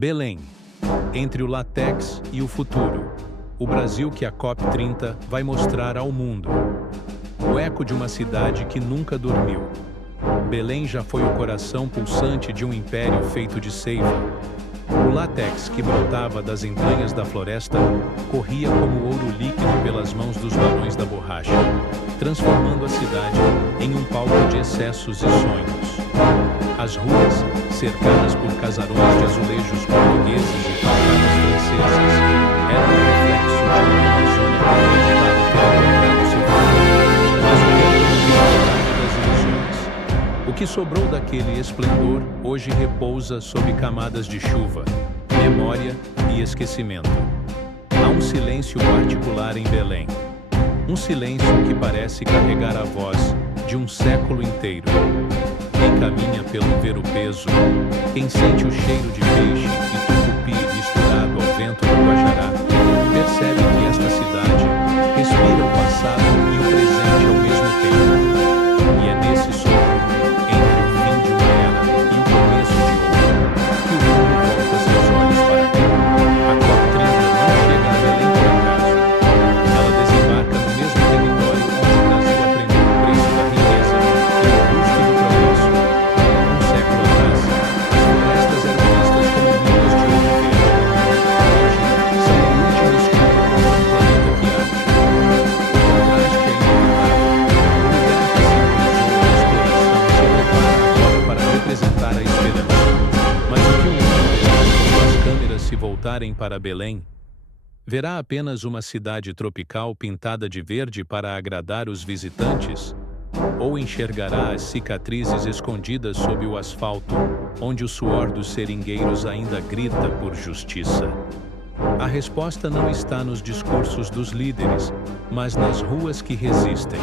Belém, entre o látex e o futuro. O Brasil que a COP30 vai mostrar ao mundo. O eco de uma cidade que nunca dormiu. Belém já foi o coração pulsante de um império feito de seiva. O látex que brotava das entranhas da floresta corria como ouro líquido pelas mãos dos barões da borracha, transformando a cidade em um palco de excessos e sonhos. As ruas, cercadas por casarões de azulejos portugueses e fachadas francesas, eram um reflexo de uma Amazônia que acreditava ter encontrado seu futuro, mas o tempo não das ilusões. O que sobrou daquele esplendor hoje repousa sob camadas de chuva, memória e esquecimento. Há um silêncio particular em Belém. Um silêncio que parece carregar a voz de um século inteiro. Quem caminha pelo ver-o-peso, quem sente o cheiro de peixe e tucupi misturado ao vento do Guajará, percebe que esta cidade respira o passado e o presente ao mesmo tempo. E é nesse sopro, entre o fim de uma era e o começo de outra, que o mundo volta seus olhos para cá. A COP30 não chega a Belém por acaso. Ela desembarca no mesmo território onde o Brasil aprendeu o preço da riqueza e o custo do progresso. Um século atrás, as florestas eram vistas como minas de ouro verde. Hoje, são o último escudo contra um planeta que arde. O contraste é inevitável. O lugar que simbolizou a exploração se prepara agora para representar a esperança. Mas o que o mundo verá quando as câmeras se voltarem para Belém? Verá apenas uma cidade tropical pintada de verde para agradar os visitantes? Ou enxergará as cicatrizes escondidas sob o asfalto, onde o suor dos seringueiros ainda grita por justiça? A resposta não está nos discursos dos líderes, mas nas ruas que resistem.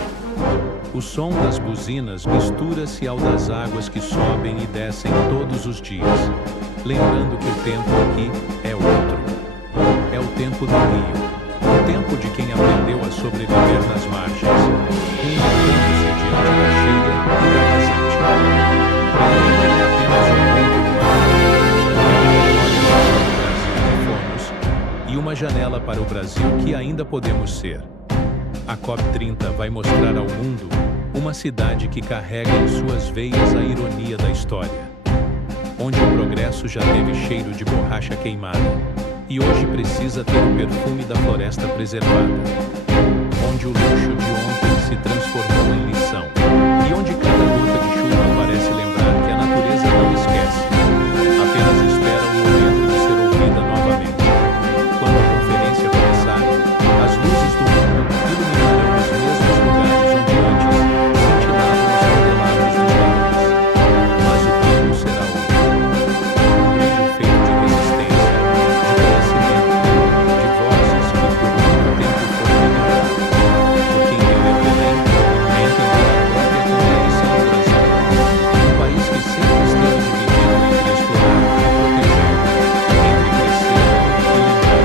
O som das buzinas mistura-se ao das águas que sobem e descem todos os dias, lembrando que o tempo aqui é outro. É o tempo do rio, o tempo de quem aprendeu a sobreviver nas margens, reinventando-se diante da cheia e da vazante. Belém não é apenas um ponto no mar, é uma memória do Brasil que fomos e uma janela para o Brasil que ainda podemos ser. A COP30 vai mostrar ao mundo uma cidade que carrega em suas veias a ironia da história, onde o progresso já teve cheiro de borracha queimada e hoje precisa ter o perfume da floresta preservada, onde o luxo de ontem se transformou em lição e onde cada gota de chuva parece lembrar que a natureza não esquece, apenas espera o momento de ser ouvida novamente. Quando a conferência começar, as luzes do mundo iluminarão os mesmos lugares onde antes cintilavam os candelabros dos barões, mas o brilho será outro, um brilho feito de resistência, de conhecimento, de vozes que por muito tempo foram ignoradas. Porque entender Belém é entender a própria contradição do Brasil, um país que sempre esteve dividido entre explorar e proteger, entre crescer e lembrar.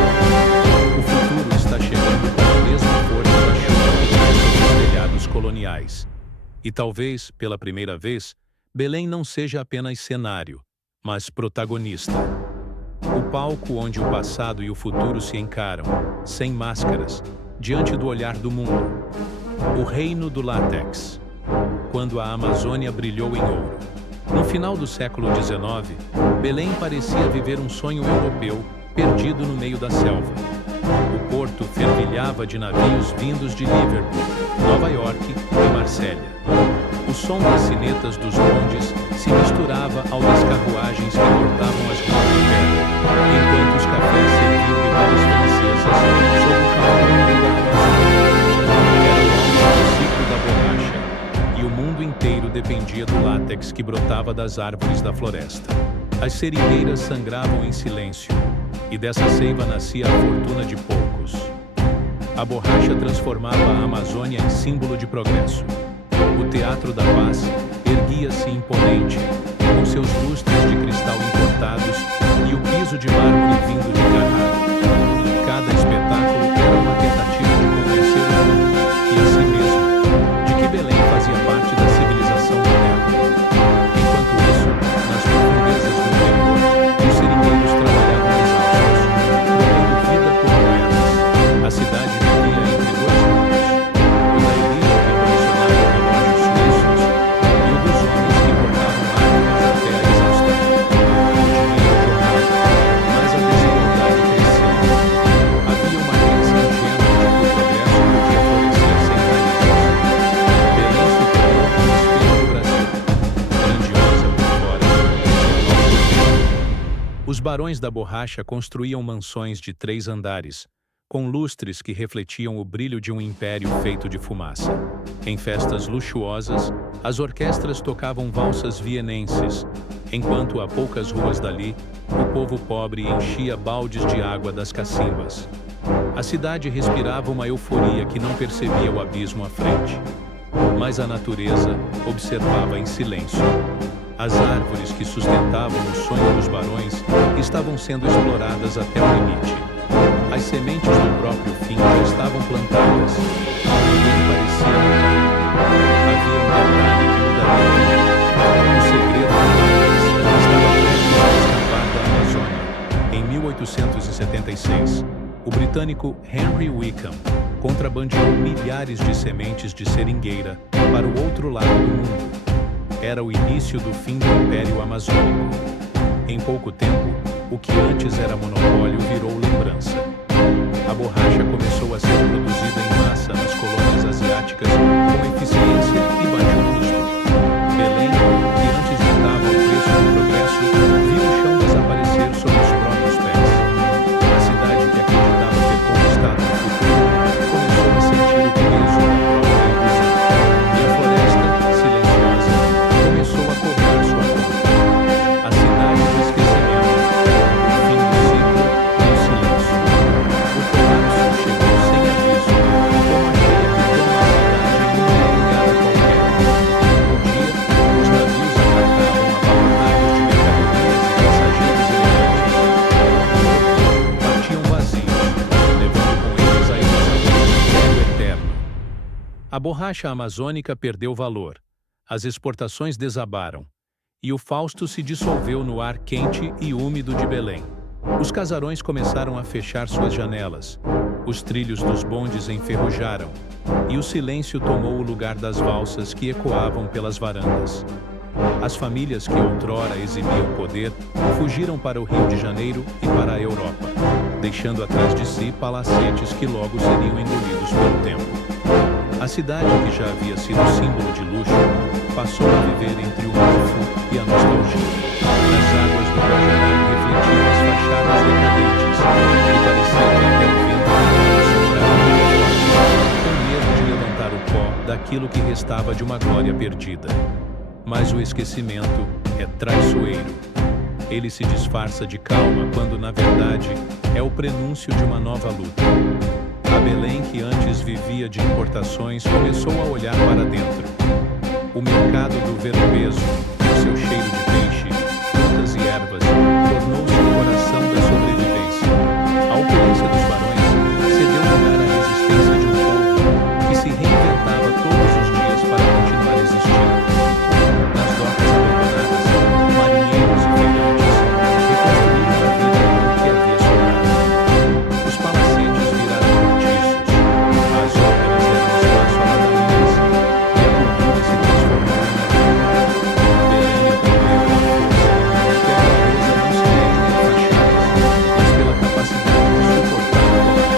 O futuro está chegando com a mesma força da chuva que cai sobre os telhados coloniais. E talvez, pela primeira vez, Belém não seja apenas cenário, mas protagonista. O palco onde o passado e o futuro se encaram, sem máscaras, diante do olhar do mundo. O reino do látex. Quando a Amazônia brilhou em ouro. No final do século XIX, Belém parecia viver um sonho europeu perdido no meio da selva. O porto fervilhava de navios vindos de Liverpool, Nova York e Marsella. O som das sinetas dos bondes se misturava ao das carruagens que cortavam as ruas de pedra, enquanto os cafés serviam bebidas francesas sob o calor da Amazônia. Era o auge do ciclo da borracha, e o mundo inteiro dependia do látex que brotava das árvores da floresta. As seringueiras sangravam em silêncio, e dessa seiva nascia a fortuna de poucos. A borracha transformava a Amazônia em símbolo de progresso. O Teatro da Paz erguia-se imponente, com seus lustres de cristal importados e o piso de mármore vindo de Carrara. Cada espetáculo era uma tentativa de convencer o mundo e a si mesmo de que Belém fazia parte da civilização moderna. Enquanto isso, nas profundezas do interior, os seringueiros trabalhavam barões da borracha construíam mansões de 3 andares, com lustres que refletiam o brilho de um império feito de fumaça. Em festas luxuosas, as orquestras tocavam valsas vienenses, enquanto a poucas ruas dali, o povo pobre enchia baldes de água das cacimbas. A cidade respirava uma euforia que não percebia o abismo à frente. Mas a natureza observava em silêncio. As árvores que sustentavam o sonho dos barões estavam sendo exploradas até o limite. As sementes do próprio fim já estavam plantadas. Ninguém parecia notar. Havia um detalhe que mudaria. O segredo da estava prestes a escapar da Amazônia. Em 1876, o britânico Henry Wickham contrabandeou milhares de sementes de seringueira para o outro lado do mundo. Era o início do fim do Império Amazônico. Em pouco tempo, o que antes era monopólio virou lembrança. A borracha começou a ser produzida em massa nas colônias asiáticas com eficiência e baixo custo. Belém, que antes ditava o preço do progresso, viu o chão desaparecer sob os próprios pés. A cidade que acreditava ter conquistado o futuro começou a sentir o peso da própria ilusão. E a floresta, silenciosa, começou a cobrar sua conta. A cidade do esquecimento, o fim do ciclo e o silêncio. O colapso chegou sem aviso, como a cheia que toma a cidade em uma madrugada qualquer. Um dia, os navios atracavam abarrotados de mercadorias e passageiros elegantes. Partiam vazios, levando com eles a ilusão de um império eterno. A borracha amazônica perdeu valor. As exportações desabaram. E o Fausto se dissolveu no ar quente e úmido de Belém. Os casarões começaram a fechar suas janelas. Os trilhos dos bondes enferrujaram. E o silêncio tomou o lugar das valsas que ecoavam pelas varandas. As famílias que outrora exibiam poder fugiram para o Rio de Janeiro e para a Europa, deixando atrás de si palacetes que logo seriam engolidos pelo tempo. A cidade, que já havia sido símbolo de luxo, passou a viver entre o mofo e a nostalgia. As águas do Guajará refletiam as fachadas decadentes e parecia que até o vento tentava soprar com medo de levantar o pó daquilo que restava de uma glória perdida. Mas o esquecimento é traiçoeiro. Ele se disfarça de calma quando, na verdade, é o prenúncio de uma nova luta. A Belém, que antes vivia de importações, começou a olhar para dentro. O mercado do ver-o-peso, o seu cheiro de peixe, frutas e ervas, tornou-se o coração da sobrevivência. A opulência dos barões cedeu lugar à resistência de um povo que se reinventava todos os dias para continuar existindo. Nas docas abandonadas, marinheiros e feirantes reconstruíram a vida com o que havia sobrado. Os palacetes viraram cortiços, as óperas deram espaço a ladarias e a cultura se transformou em navio. Belém aprendeu uma coisa, que a grandeza não se mede em fachadas, mas pela capacidade de suportar o colapso.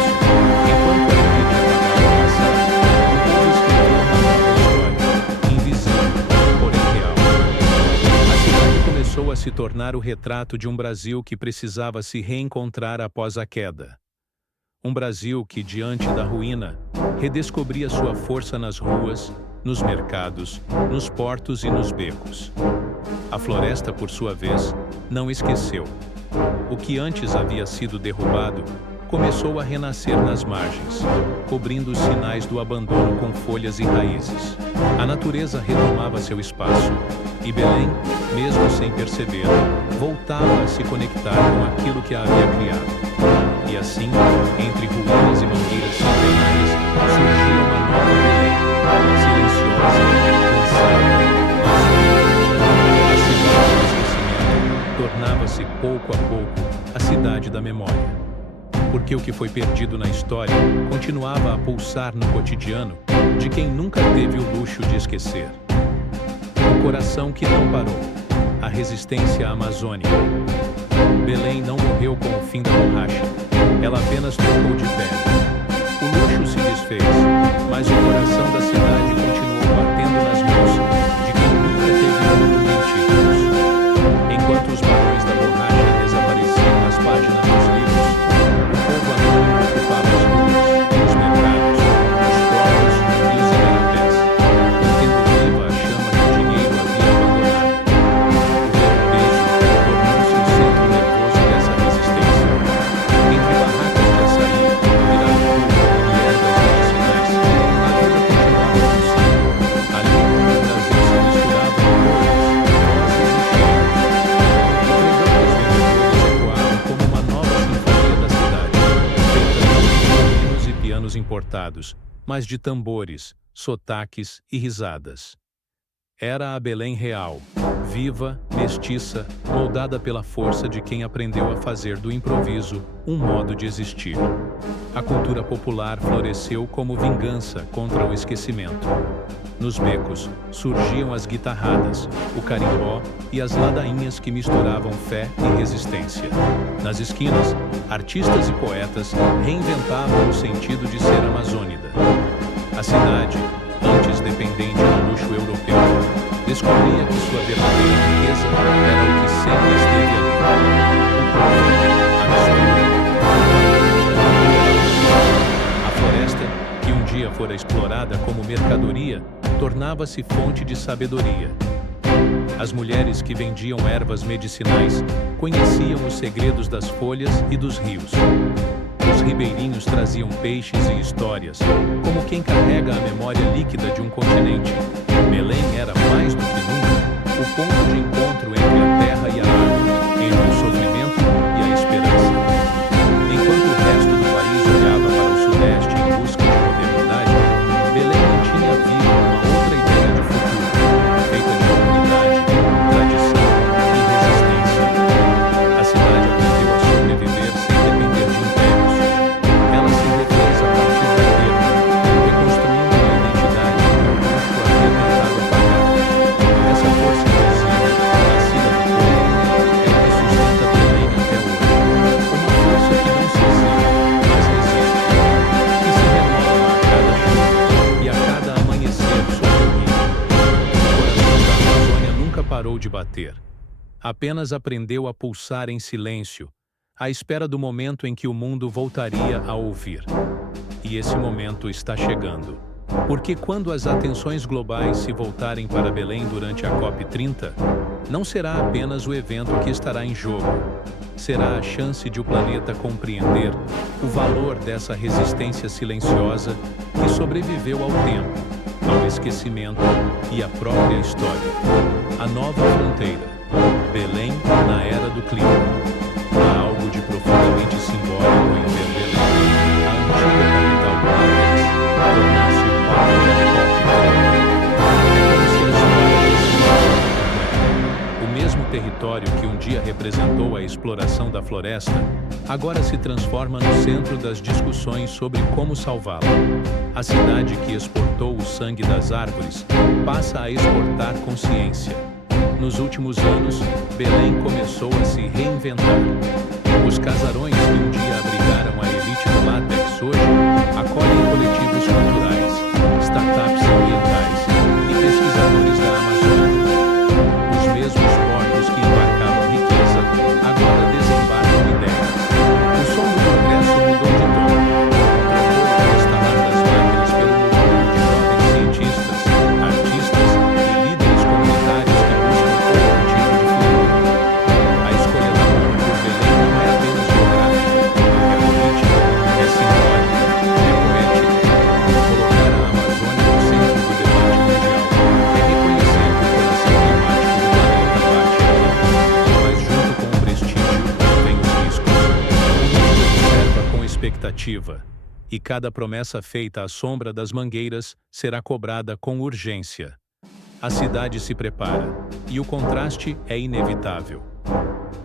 Enquanto a elite apagava o passado, o povo escrevia uma nova história, invisível, porém real. A cidade começou a se tornar o retrato de um Brasil que precisava se reencontrar após a queda. Um Brasil que, diante da ruína, redescobria sua força nas ruas, nos mercados, nos portos e nos becos. A floresta, por sua vez, não esqueceu. O que antes havia sido derrubado começou a renascer nas margens, cobrindo os sinais do abandono com folhas e raízes. A natureza retomava seu espaço, e Belém, mesmo sem perceber, voltava a se conectar com aquilo que a havia criado. E assim, entre ruínas e mangueiras centenárias, surgia uma nova Belém, silenciosa, cansada, mas viva. A cidade do esquecimento tornava-se pouco a pouco a cidade da memória. Porque o que foi perdido na história continuava a pulsar no cotidiano de quem nunca teve o luxo de esquecer. O coração que não parou, a resistência amazônica. Belém não morreu com o fim da borracha, ela apenas trocou de pele. O luxo se desfez, mas o coração da cidade continuou batendo nas mãos de quem nunca teve ouro nem títulos. Enquanto os barões da borracha desapareciam, importados, mas de tambores, sotaques e risadas. Era a Belém real, viva, mestiça, moldada pela força de quem aprendeu a fazer do improviso um modo de existir. A cultura popular floresceu como vingança contra o esquecimento. Nos becos surgiam as guitarradas, o carimbó e as ladainhas que misturavam fé e resistência. Nas esquinas, artistas e poetas reinventavam o sentido de ser amazônida. A cidade, antes dependente do luxo europeu, descobria que sua verdadeira riqueza era o que sempre esteve ali: o povo, a mistura. A floresta, que um dia fora explorada como mercadoria, tornava-se fonte de sabedoria. As mulheres que vendiam ervas medicinais conheciam os segredos das folhas e dos rios. Os ribeirinhos traziam peixes e histórias, como quem carrega a memória líquida de um continente. Belém era mais do que nunca o ponto de encontro entre a terra e a água, entre o sofrimento e a esperança. Enquanto o resto do país olhava para o sudeste em busca de modernidade, Belém mantinha viva uma outra ideia de futuro, feita de comunidade, tradição e resistência. A cidade aprendeu a sobreviver sem depender de impérios. Ela se refez a partir da terra, reconstruindo uma identidade que o luxo havia tentado apagar. Essa força invisível, nascida do povo, é o que sustenta Belém até hoje. Uma força que não se exibe, mas resiste, que se renova a cada chuva e a cada amanhecer sobre o rio. O coração da Amazônia nunca parou de bater. Apenas aprendeu a pulsar em silêncio, à espera do momento em que o mundo voltaria a ouvir. E esse momento está chegando. Porque quando as atenções globais se voltarem para Belém durante a COP30, não será apenas o evento que estará em jogo. Será a chance de o planeta compreender o valor dessa resistência silenciosa que sobreviveu ao tempo, ao esquecimento e à própria história. A nova fronteira. Belém na era do clima. Há algo de profundamente simbólico em ver Belém, a antiga capital do Látex, tornar-se o palco da COP30. É como se a história desse o mesmo território que um dia representou a exploração da floresta, agora se transforma no centro das discussões sobre como salvá-la. A cidade que exportou o sangue das árvores passa a exportar consciência. Nos últimos anos, Belém começou a se reinventar. Os casarões que um dia abrigaram a elite do látex hoje acolhem coletivos culturais, startups ambientais e pesquisadores da Amazônia. Os mesmos portos que embarcavam riqueza agora desembarcam ideias. O som do progresso mudou de tom. Trocou o estalar das máquinas pelo murmúrio de jovens cientistas, artistas e líderes comunitários que buscam outro tipo de futuro. A escolha da ONU por Belém não é apenas geográfica, é política, é simbólica, é poética. Colocar a Amazônia no centro do debate mundial é reconhecer que o coração climático do planeta bate aqui, mas junto com o prestígio vem os riscos. O mundo observa com expectativa, e cada promessa feita à sombra das mangueiras será cobrada com urgência. A cidade se prepara, e o contraste é inevitável.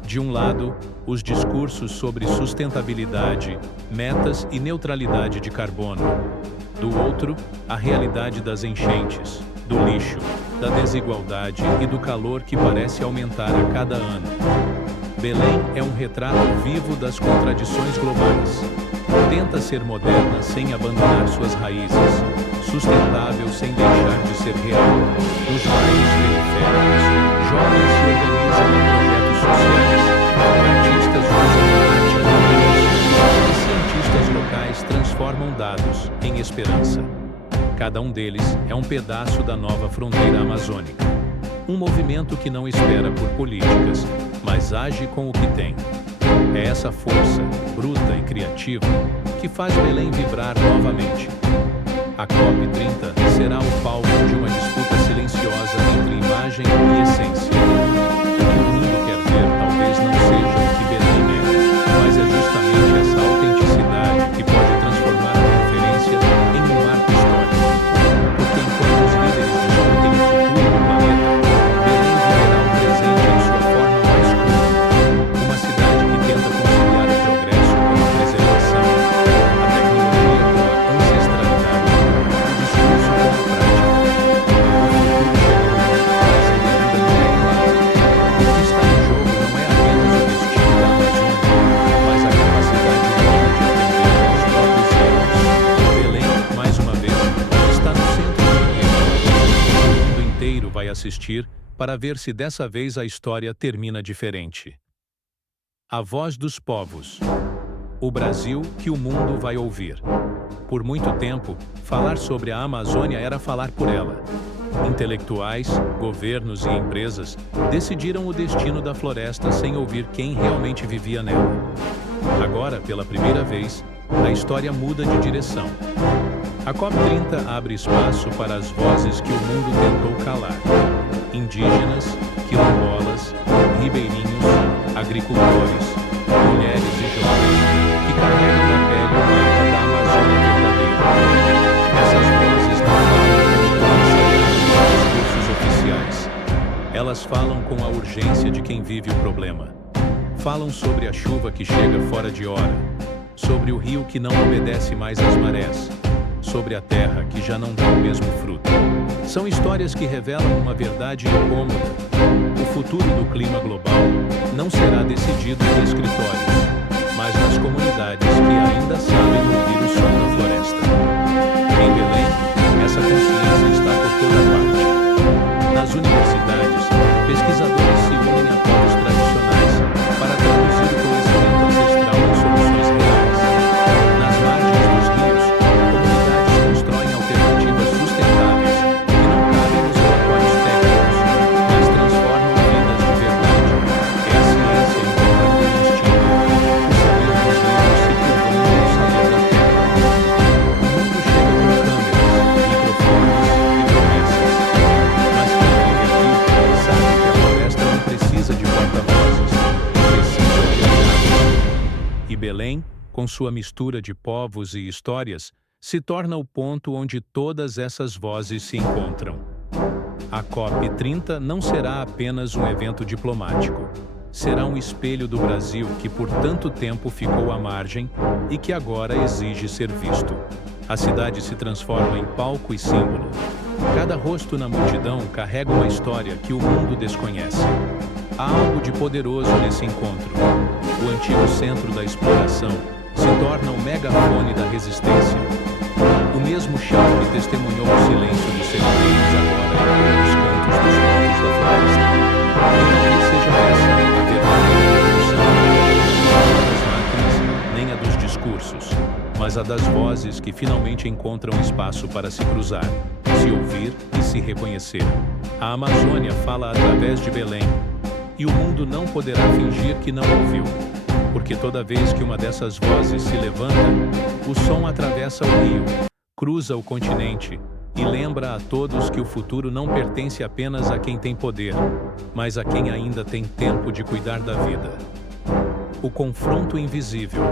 De um lado, os discursos sobre sustentabilidade, metas e neutralidade de carbono. Do outro, a realidade das enchentes, do lixo, da desigualdade e do calor que parece aumentar a cada ano. Belém é um retrato vivo das contradições globais. Tenta ser moderna sem abandonar suas raízes, sustentável sem deixar de ser real. Nos bairros periféricos, jovens se organizam em projetos sociais, artistas usam a arte como luz, e cientistas locais transformam dados em esperança. Cada um deles é um pedaço da nova fronteira amazônica. Um movimento que não espera por políticas, mas age com o que tem. É essa força, bruta e criativa, que faz Belém vibrar novamente. A COP30 será o palco de uma disputa silenciosa entre imagem e essência. O que o mundo quer ver talvez não seja o que Belém é, mas é justamente essa autenticidade que pode transformar a conferência assistir para ver se dessa vez a história termina diferente. A voz dos povos. O Brasil que o mundo vai ouvir. Por muito tempo, falar sobre a Amazônia era falar por ela. Intelectuais, governos e empresas decidiram o destino da floresta sem ouvir quem realmente vivia nela. Agora, pela primeira vez, a história muda de direção. A COP30 abre espaço para as vozes que o mundo tentou calar. Indígenas, quilombolas, ribeirinhos, agricultores, mulheres e jovens que carregam na pele o mapa da Amazônia verdadeira. Essas vozes não falam com discursos oficiais. Elas falam com a urgência de quem vive o problema. Falam sobre a chuva que chega fora de hora, sobre o rio que não obedece mais às marés, sobre a terra que já não dá o mesmo fruto. São histórias que revelam uma verdade incômoda. O futuro do clima global não será decidido em escritórios, mas nas comunidades que ainda sabem ouvir o som da floresta. Em Belém, essa consciência está por toda parte. Nas universidades, pesquisadores se unem a povos tradicionais para traduzir o conhecimento ancestral em soluções reais. Nas margens dos rios, comunidades constroem alternativas sustentáveis que não cabem nos relatórios técnicos, mas transformam vidas de verdade. É a ciência encontrando o destino, o saber dos livros se curvando no saber da terra. O mundo chega com câmeras, microfones e promessas, mas quem vive aqui sabe que a floresta não precisa de porta-vozes, precisa de aliados. E Belém, com sua mistura de povos e histórias, se torna o ponto onde todas essas vozes se encontram. A COP30 não será apenas um evento diplomático. Será um espelho do Brasil que por tanto tempo ficou à margem e que agora exige ser visto. A cidade se transforma em palco e símbolo. Cada rosto na multidão carrega uma história que o mundo desconhece. Há algo de poderoso nesse encontro. O antigo centro da exploração se torna o megafone da resistência. O mesmo chão que testemunhou o silêncio dos ceifeiros agora ecoa os cantos dos povos da floresta. E talvez seja essa a verdadeira revolução. Não a das máquinas, nem a dos discursos, mas a das vozes que finalmente encontram espaço para se cruzar, se ouvir e se reconhecer. A Amazônia fala através de Belém, e o mundo não poderá fingir que não ouviu. Porque toda vez que uma dessas vozes se levanta, o som atravessa o rio, cruza o continente e lembra a todos que o futuro não pertence apenas a quem tem poder, mas a quem ainda tem tempo de cuidar da vida. O confronto invisível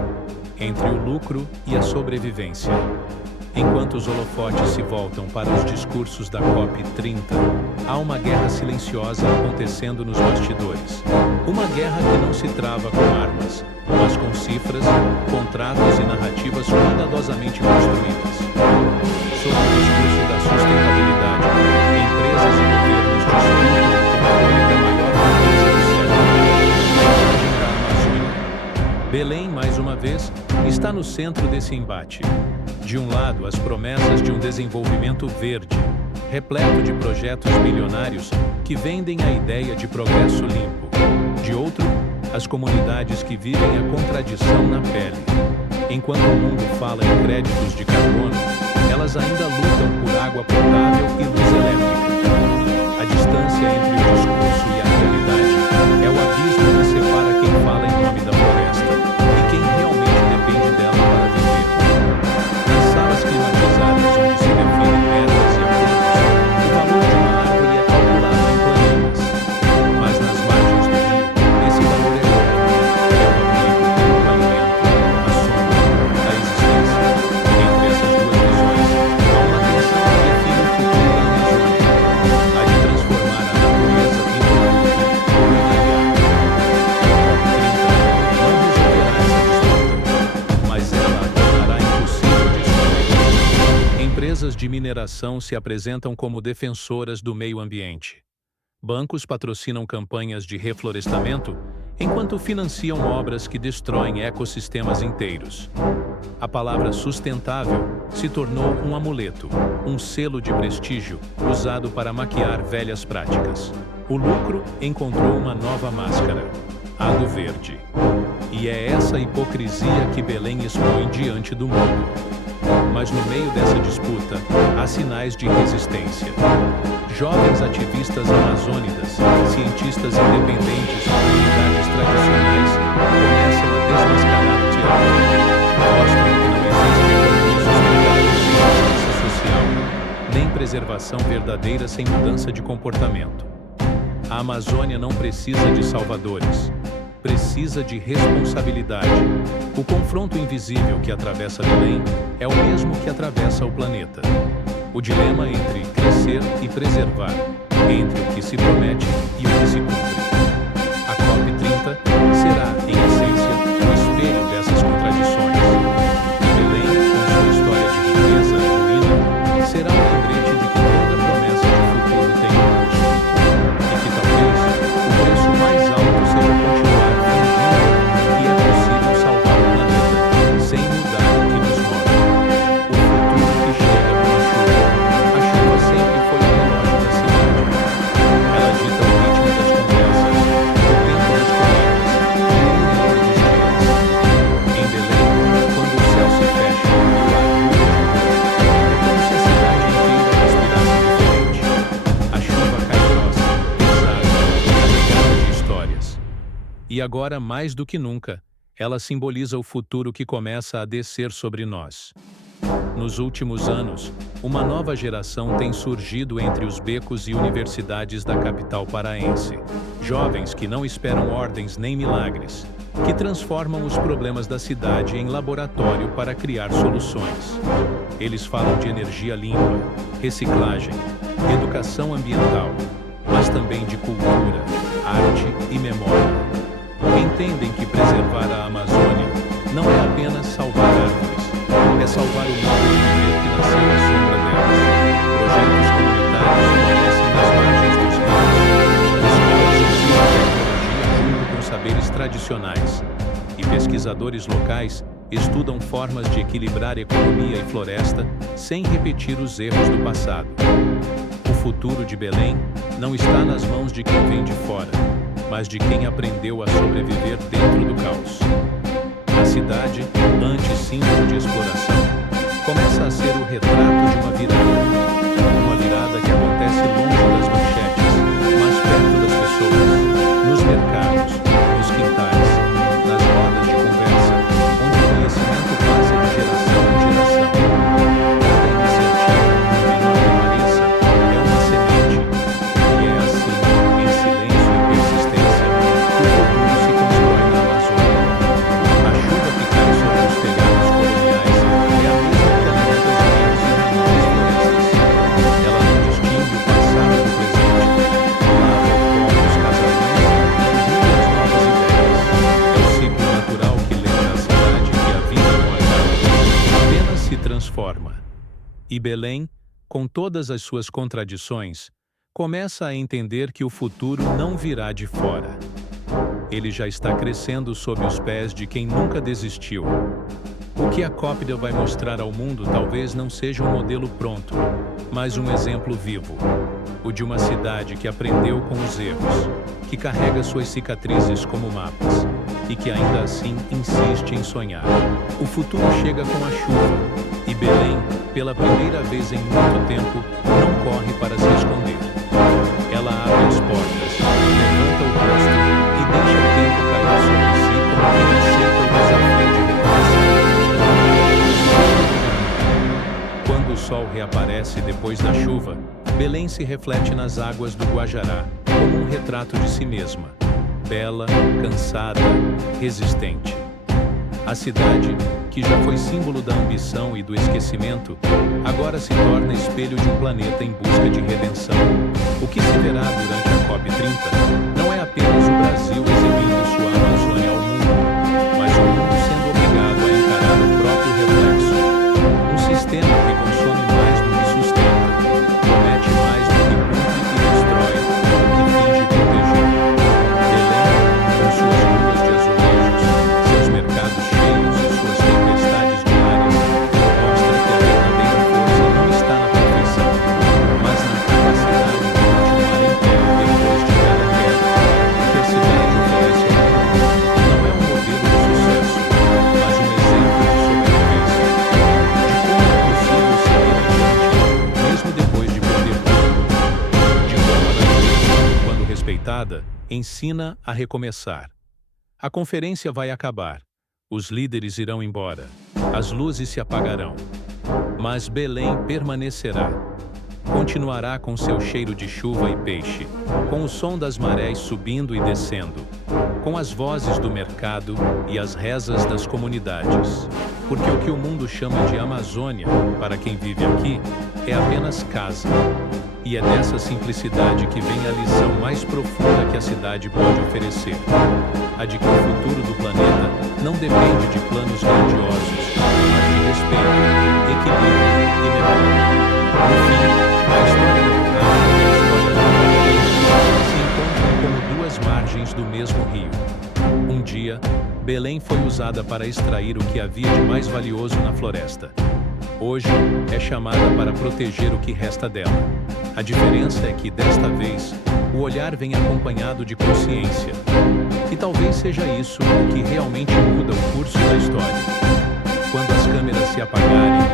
entre o lucro e a sobrevivência. Enquanto os holofotes se voltam para os discursos da COP30, há uma guerra silenciosa acontecendo nos bastidores. Uma guerra que não se trava com armas, mas com cifras, contratos e narrativas cuidadosamente construídas. Sob o discurso da sustentabilidade, empresas e governos disputam o controle da maior riqueza do século, a imagem da Amazônia. Belém, mais uma vez, está no centro desse embate. De um lado, as promessas de um desenvolvimento verde, repleto de projetos bilionários que vendem a ideia de progresso limpo. De outro, as comunidades que vivem a contradição na pele. Enquanto o mundo fala em créditos de carbono, elas ainda lutam por água potável e luz elétrica. A distância entre o discurso e a realidade é o abismo que separa quem fala em nome da floresta e quem realmente depende dela para viver. Nas salas climatizadas onde se definem metas e acordos, o valor de uma árvore é calculado em planetas. Mas nas margens do rio, esse valor é outro. É o amigo, o alimento, a sombra, a existência. Entre essas duas visões, há uma tensão que define o futuro da Amazônia. A de transformar a natureza em produto ou em aliado. A COP30 não resolverá essa disputa, mas ela a tornará impossível de sobreviver. Empresas de mineração se apresentam como defensoras do meio ambiente. Bancos patrocinam campanhas de reflorestamento enquanto financiam obras que destroem ecossistemas inteiros. A palavra sustentável se tornou um amuleto, um selo de prestígio usado para maquiar velhas práticas. O lucro encontrou uma nova máscara: a do verde. E é essa hipocrisia que Belém expõe diante do mundo. Mas no meio dessa disputa, há sinais de resistência. Jovens ativistas amazônidas, cientistas independentes e comunidades tradicionais começam a desmascarar o teatro. Mostram que não existe economia sustentável sem justiça social, nem preservação verdadeira sem mudança de comportamento. A Amazônia não precisa de salvadores. Precisa de responsabilidade. O confronto invisível que atravessa Belém é o mesmo que atravessa o planeta. O dilema entre crescer e preservar, entre o que se promete e o que se cumpre. A COP30 será, em essência, o espelho dessas contradições. Belém, com sua história de riqueza e ruína, será um lembrete de que toda promessa de futuro tem um custo. E que talvez o preço mais alto seja continuar fingindo que é possível salvar o planeta sem mudar o que nos move. O futuro que chega com a chuva. A chuva sempre foi o relógio da cidade. Ela dita o ritmo das conversas, o tempo das colheitas e o número dos dias. Em Belém, quando o céu se fecha e o ar muda, é como se a cidade inteira respirasse diferente. A chuva cai grossa, pesada, carregada de histórias. E agora, mais do que nunca, ela simboliza o futuro que começa a descer sobre nós. Nos últimos anos, uma nova geração tem surgido entre os becos e universidades da capital paraense. Jovens que não esperam ordens nem milagres, que transformam os problemas da cidade em laboratório para criar soluções. Eles falam de energia limpa, reciclagem, educação ambiental, mas também de cultura, arte e memória. Entendem que preservar a Amazônia não é apenas salvar árvores, é salvar o modo de viver que nasceu à sombra delas. Projetos comunitários florescem nas margens dos rios, escolas ensinam tecnologia junto com saberes tradicionais, e pesquisadores locais estudam formas de equilibrar economia e floresta sem repetir os erros do passado. O futuro de Belém não está nas mãos de quem vem de fora, mas de quem aprendeu a sobreviver dentro do caos. A cidade, antes símbolo de exploração, começa a ser o retrato de uma virada que acontece longe das manchetes, mas perto das pessoas, nos mercados, nos quintais, nas rodas de conversa, onde o conhecimento passa de geração em geração. Cada iniciativa, menor que pareça, é uma semente, e é assim, em silêncio e persistência, que o futuro se constrói na Amazônia. A chuva que cai sobre os telhados coloniais é a mesma que alimenta os rios e renova as florestas. Ela não distingue o passado do presente, lava o pó dos casarões e irriga as novas ideias. É o ciclo natural que lembra a cidade que a vida não acaba, apenas se transforma. E Belém, com todas as suas contradições, começa a entender que o futuro não virá de fora. Ele já está crescendo sob os pés de quem nunca desistiu. O que a COP30 vai mostrar ao mundo talvez não seja um modelo pronto, mas um exemplo vivo. O de uma cidade que aprendeu com os erros, que carrega suas cicatrizes como mapas e que ainda assim insiste em sonhar. O futuro chega com a chuva e Belém, pela primeira vez em muito tempo, não corre para se esconder. Ela abre as portas, levanta o rosto e deixa o tempo cair sobre si como quem aceita o desafio de recomeçar. Quando o sol reaparece depois da chuva, Belém se reflete nas águas do Guajará como um retrato de si mesma, bela, cansada, resistente. A cidade, que já foi símbolo da ambição e do esquecimento, agora se torna espelho de um planeta em busca de redenção. O que se verá durante a COP30 não é apenas o Brasil exibindo sua Amazônia ao mundo, mas o mundo sendo obrigado a encarar o próprio reflexo. Um sistema que consome mais do que sustenta, promete mais do que cumpre e destrói o que finge proteger. Belém, com suas ensina a recomeçar. A conferência vai acabar. Os líderes irão embora. As luzes se apagarão. Mas Belém permanecerá. Continuará com seu cheiro de chuva e peixe, com o som das marés subindo e descendo, com as vozes do mercado e as rezas das comunidades. Porque o que o mundo chama de Amazônia, para quem vive aqui, é apenas casa. E é dessa simplicidade que vem a lição mais profunda que a cidade pode oferecer. A de que o futuro do planeta não depende de planos grandiosos, mas de respeito, equilíbrio e memória. No fim, a história do Ricardo e a história da Belém se encontram como duas margens do mesmo rio. Um dia, Belém foi usada para extrair o que havia de mais valioso na floresta. Hoje, é chamada para proteger o que resta dela. A diferença é que, desta vez, o olhar vem acompanhado de consciência. E talvez seja isso o que realmente muda o curso da história. Quando as câmeras se apagarem